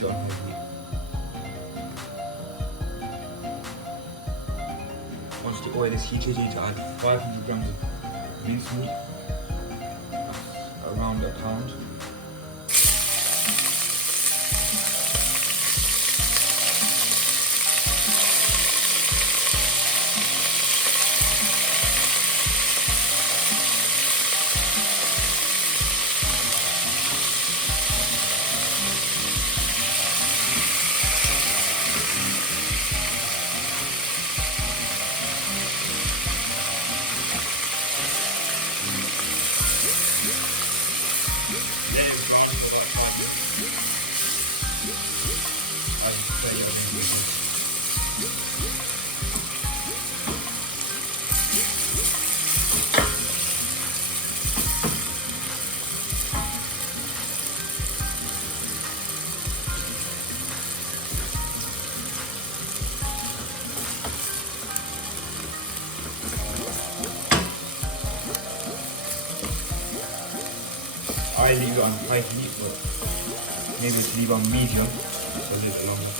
finish it on high heat. Once the oil is heated, you need to add 500 grams of minced meat. That's around a pound. I leave it on high heat, but maybe it's leave on medium so a little longer.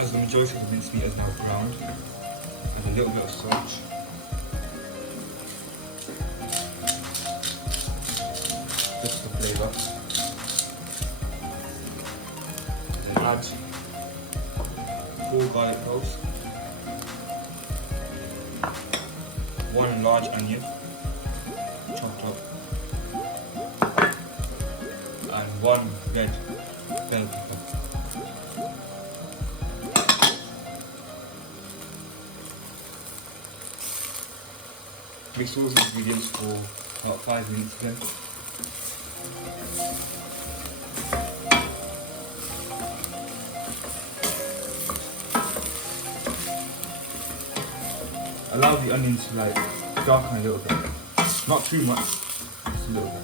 As the majority of the mincemeat is now browned, with a little bit of salt. Just the flavour. Then add 4 garlic cloves, 1 large onion, chopped up, and 1 red bell pepper. Mix all the ingredients for about 5 minutes again. Allow the onions to like darken a little bit. Not too much, just a little bit.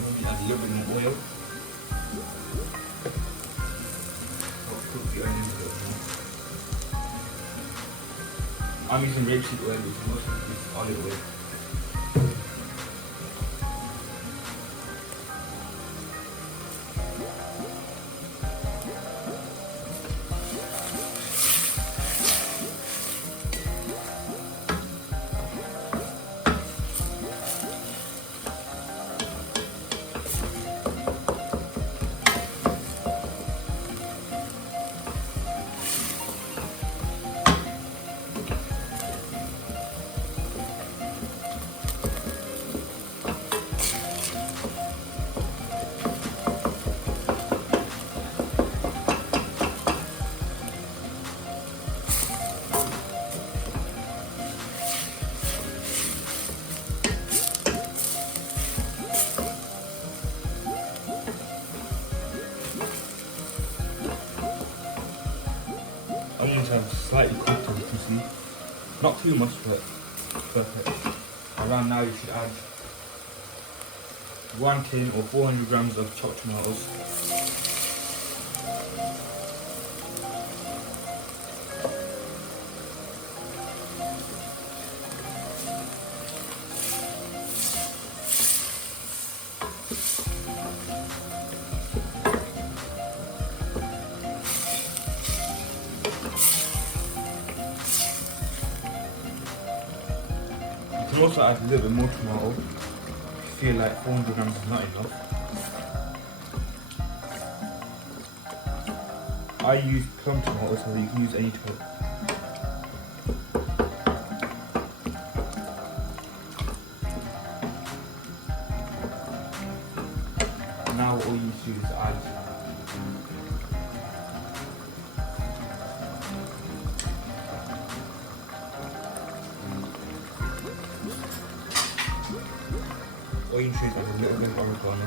Maybe add a little bit more oil. Cook the onions a little more. I'm using rapeseed oil, which most of it is olive oil. Onions have slightly cooked, as you can see. Not too much, but perfect. Around now you should add 1 tin or 400 grams of chopped tomatoes. You can also add a little bit more tomato if you feel like 400 grams is not enough. I use plum tomato, so you can use any tomato. Now all you need to do is add all you need to do is add a little bit of oregano.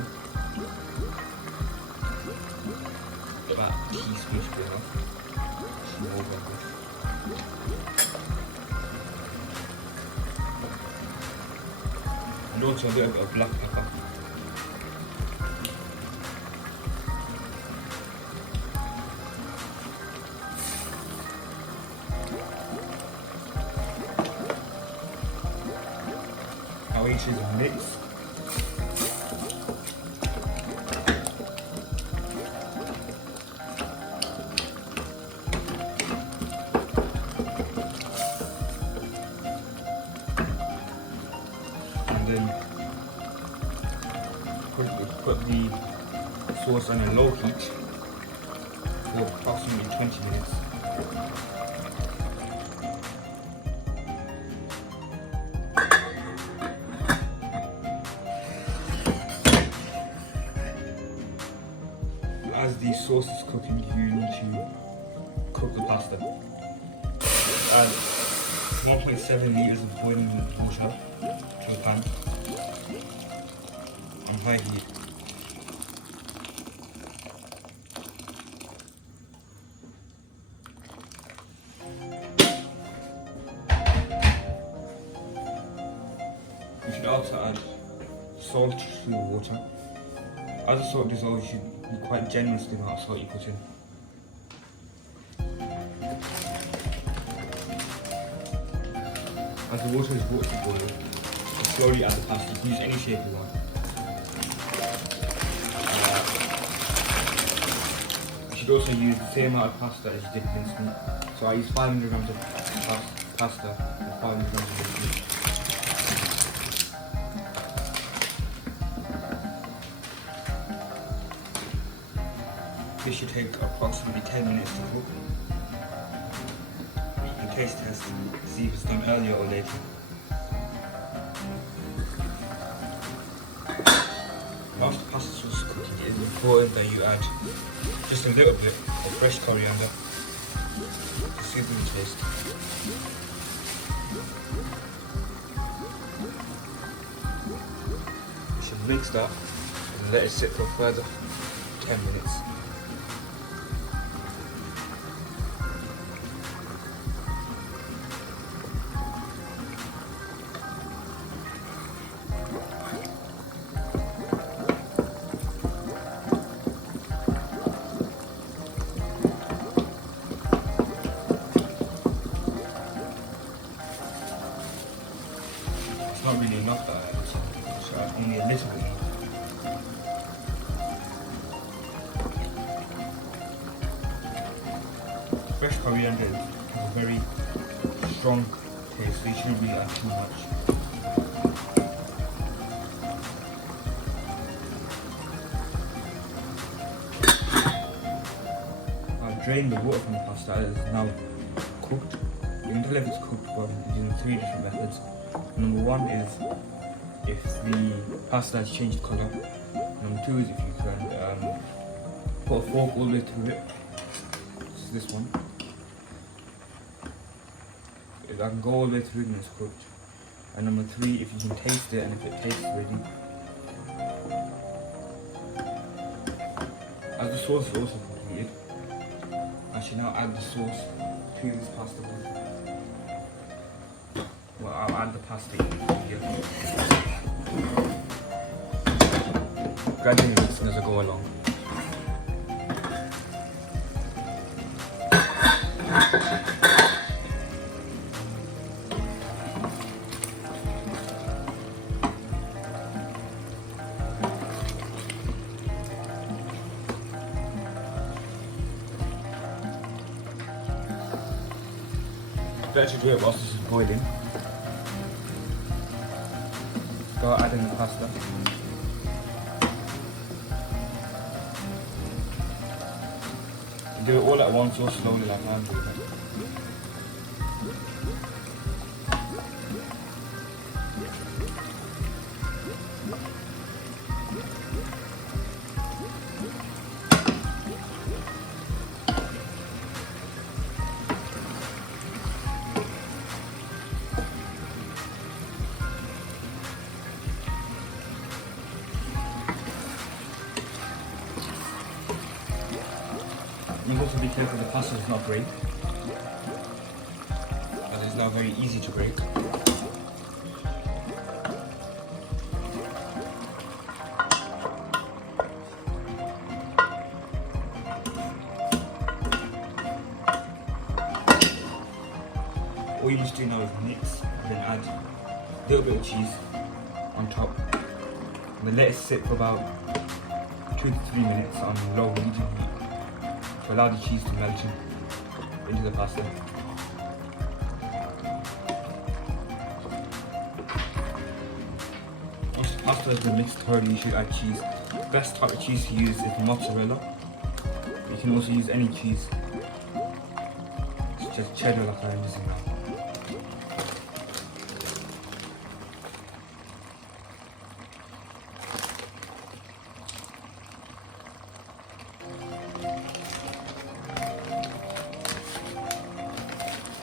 About a teaspoon should be enough. More than this. And also a little bit of black pepper. Now we choose a mix. And then put the sauce on a low heat for approximately 20 minutes. As the sauce is cooking, you need to cook the pasta. Add 1.7 liters of boiling water to the pan on high heat. You should also add salt to the water. As the salt dissolves, you should be quite generous with the amount of salt you put in. As the water is brought to boil, slowly add the pasta. You can use any shape you want. You should also use the same amount of pasta as you did mince meat. So I use 500 grams of pasta and 500 grams of mince meat. This should take approximately 10 minutes to cook. You can taste test to see if it's done earlier or later. Whilst the pasta sauce is cooking, it is important that you add just a little bit of fresh coriander to sweeten the taste. You should mix that and let it sit for a further 10 minutes. coriander is a very strong taste, so you shouldn't really add too much. I've drained the water from the pasta. It is now cooked. You can tell if it's cooked by using 3 different methods. Number 1 is if the pasta has changed colour. Number 2 is if you can put a fork all the way through it. This is this one. If I can go all the way through, then it's cooked. And number 3, if you can taste it and if it tastes ready. As the sauce is also completed, I should now add the sauce to this pasta bowl. Well, I'll add the pasta here. Gradually mixing as I go along. Better to do it whilst this is boiling. Start adding the pasta. Do it all at once or slowly like I'm doing it. You also be careful the pasta does not break, but it's now very easy to break. All you just do now is mix and then add a little bit of cheese on top. And then let it sit for about 2 to 3 minutes on low medium heat to allow the cheese to melt into the pasta. Once the pasta has been mixed thoroughly, you should add cheese. The best type of cheese to use is mozzarella. You can also use any cheese. It's just cheddar like I'm using now.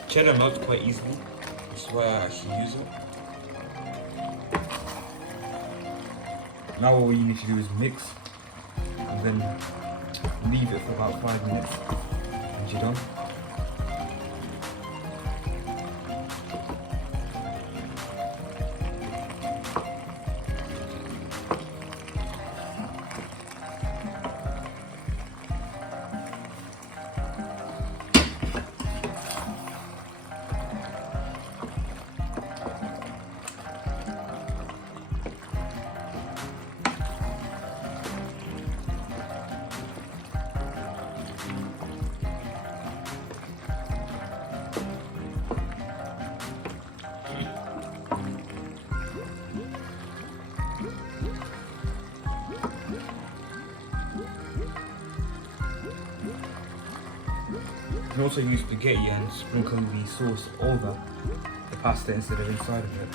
Cheddar melts quite easily, that's why I actually use it. Now all you need to do is mix and then leave it for about 5 minutes and you're done. You can also use spaghetti and sprinkle the sauce over the pasta instead of inside of it.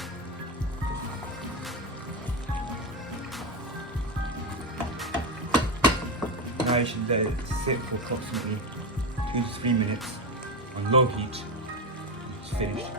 Now you should let it sit for approximately 2 to 3 minutes on low heat. It's finished.